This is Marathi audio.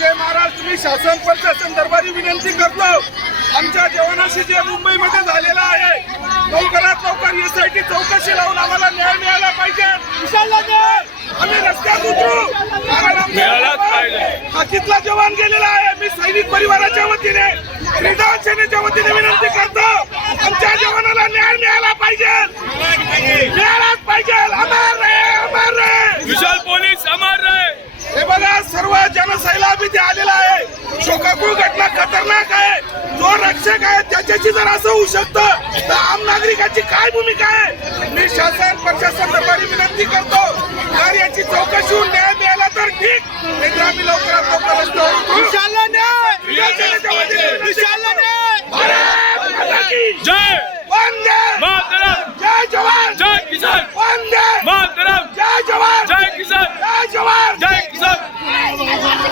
जय महाराष्ट्र. मी शासन प्रशासन दरबारी विनंती करतो, आमच्या जवानाशी जे मुंबईमध्ये झालेलं आहे लवकरात लवकर यासाठी चौकशी लावून आम्हाला न्याय मिळाला पाहिजे. आम्ही रस्त्यात उतरू, कारण खाकीतला जवान गेलेला आहे. मी सैनिक परिवाराच्या वतीने रिदान सेनेच्या वतीने विनंती करतो, आमच्या जवानाला न्याय मिळाला पाहिजे, मिळालाच पाहिजे. अमर रहे, अमर रहे. विशाल पोलीस अमर रहे. हे बघा, सर्व जनसैलाब इथे आलेला आहे. शोकाकुळ घटना खतरनाक आहे. जो रक्षक आहे त्याच्याशी जर असं होऊ शकतं तर आम नागरिकाची काय भूमिका आहे. मी शासन प्रशासन दरबारी विनंती करतो, जर याची चौकशी होऊन न्याय मिळाला तर ठीक, नाहीतर आम्ही लवकरात लवकर रस्त्यावर उतरू. भारत माता की जय. वंदे मातरम. जय जवान, जय किसान. वंदे मातरम. जय जवान, जय किसान. जय जवान. जय किसान.